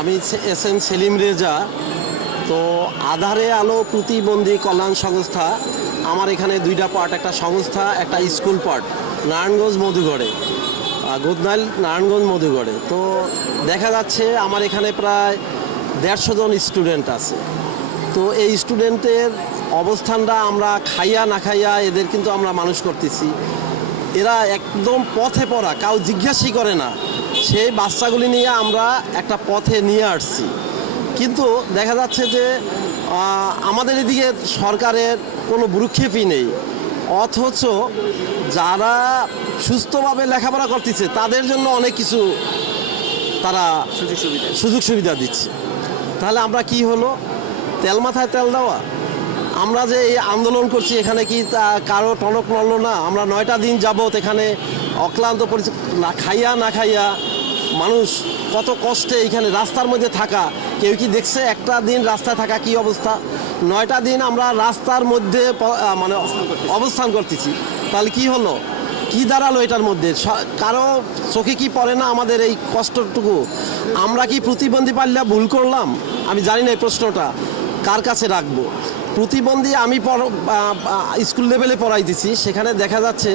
আমি S M Selim Reza. তো আধারে আলো প্রতিবন্ধী কল্যাণ সংস্থা আমার এখানে দুইটা পার্ট, একটা সংস্থা একটা স্কুল পার্ট নারায়ণগঞ্জ মধুগড়ে, গোদনাইল নারায়ণগঞ্জ মধুগড়ে। তো দেখা যাচ্ছে আমার এখানে প্রায় 150 জন স্টুডেন্ট আছে। তো এই স্টুডেন্টের অবস্থানটা আমরা খাইয়া না খাইয়া এদের কিন্তু আমরা মানুষ করতেছি। এরা একদম পথে পড়া, কাউ জিজ্ঞাসাই করে না, সেই বাচ্চাগুলি নিয়ে আমরা একটা পথে নিয়ে আসছি। কিন্তু দেখা যাচ্ছে যে আমাদের এদিকে সরকারের কোনো ভ্রুক্ষেপই নেই, অথচ যারা সুস্থভাবে লেখাপড়া করতেছে তাদের জন্য অনেক কিছু তারা সুযোগ সুবিধা দিচ্ছে। তাহলে আমরা কি হলো, তেল মাথায় তেল দেওয়া? আমরা যে এই আন্দোলন করছি এখানে কি কারো টনক নড়ল না? আমরা 9টা দিন যাবত এখানে অক্লান্ত খাইয়া না খাইয়া মানুষ কত কষ্টে এখানে রাস্তার মধ্যে থাকা, কেউ কি দেখছে একটা দিন রাস্তায় থাকা কি অবস্থা? 9টা দিন আমরা রাস্তার মধ্যে মানে অবস্থান করতেছি। তাহলে কি হলো, কি দাঁড়ালো এটার মধ্যে? কারো চোখে কি পড়ে না আমাদের এই কষ্টটুকু? আমরা কি প্রতিবন্ধী পারলে ভুল করলাম? আমি জানি না এই প্রশ্নটা কার কাছে রাখবো। প্রতিবন্ধী আমি স্কুল লেভেলে পড়াইতেছি, সেখানে দেখা যাচ্ছে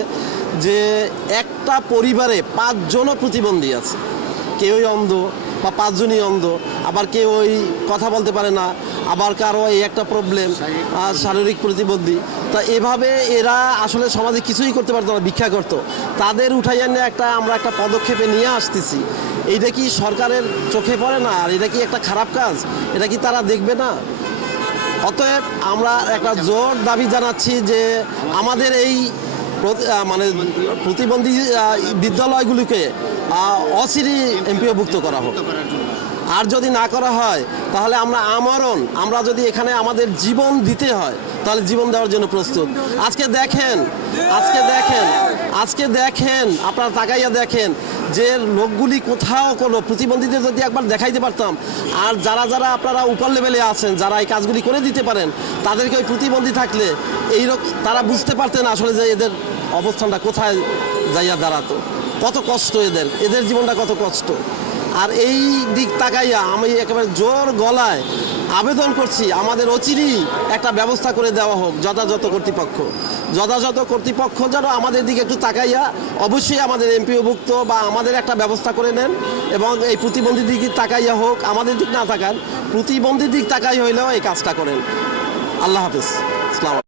যে একটা পরিবারে 5 জনও প্রতিবন্ধী আছে। কেউই অন্ধ বা 5 জনই অন্ধ, আবার কেউ ওই কথা বলতে পারে না, আবার কারো এই একটা প্রবলেম শারীরিক প্রতিবন্ধী। তা এভাবে এরা আসলে সমাজে কিছুই করতে পারতো না, ভিক্ষা করতো। তাদের উঠাইয়া নিয়ে আমরা একটা পদক্ষেপে নিয়ে আসতেছি। এইটা কি সরকারের চোখে পড়ে না? আর এটা কি একটা খারাপ কাজ? এটা কি তারা দেখবে না? অতএব আমরা একটা জোর দাবি জানাচ্ছি যে আমাদের এই মানে প্রতিবন্ধী বিদ্যালয়গুলিকে অচিরেই এমপিওভুক্ত করা হোক। আর যদি না করা হয় তাহলে আমরা যদি এখানে আমাদের জীবন দিতে হয় তাহলে জীবন দেওয়ার জন্য প্রস্তুত। আজকে দেখেন আপনারা তাকাইয়া দেখেন যে লোকগুলি কোথাও কোনো প্রতিবন্ধীদের যদি একবার দেখাইতে পারতাম, আর যারা আপনারা উপর লেভেলে আছেন, যারা এই কাজগুলি করে দিতে পারেন, তাদেরকে ওই প্রতিবন্ধী থাকলে এইরকম তারা বুঝতে পারতেন আসলে যে এদের অবস্থানটা কোথায় যাইয়া দাঁড়াতো, কত কষ্ট এদের জীবনটা কত কষ্ট। আর এই দিক তাকাইয়া আমি একেবারে জোর গলায় আবেদন করছি আমাদের অচিরেই একটা ব্যবস্থা করে দেওয়া হোক। যথাযথ কর্তৃপক্ষ যেন আমাদের দিকে একটু তাকাইয়া অবশ্যই আমাদের এমপিওভুক্ত বা আমাদের একটা ব্যবস্থা করে নেন, এবং এই প্রতিবন্ধী দিক তাকাইয়া হোক, আমাদের দিক না তাকান, প্রতিবন্ধী দিক তাকাই হইলেও এই কাজটা করেন। আল্লাহ হাফেজ। আসসালামু আলাইকুম।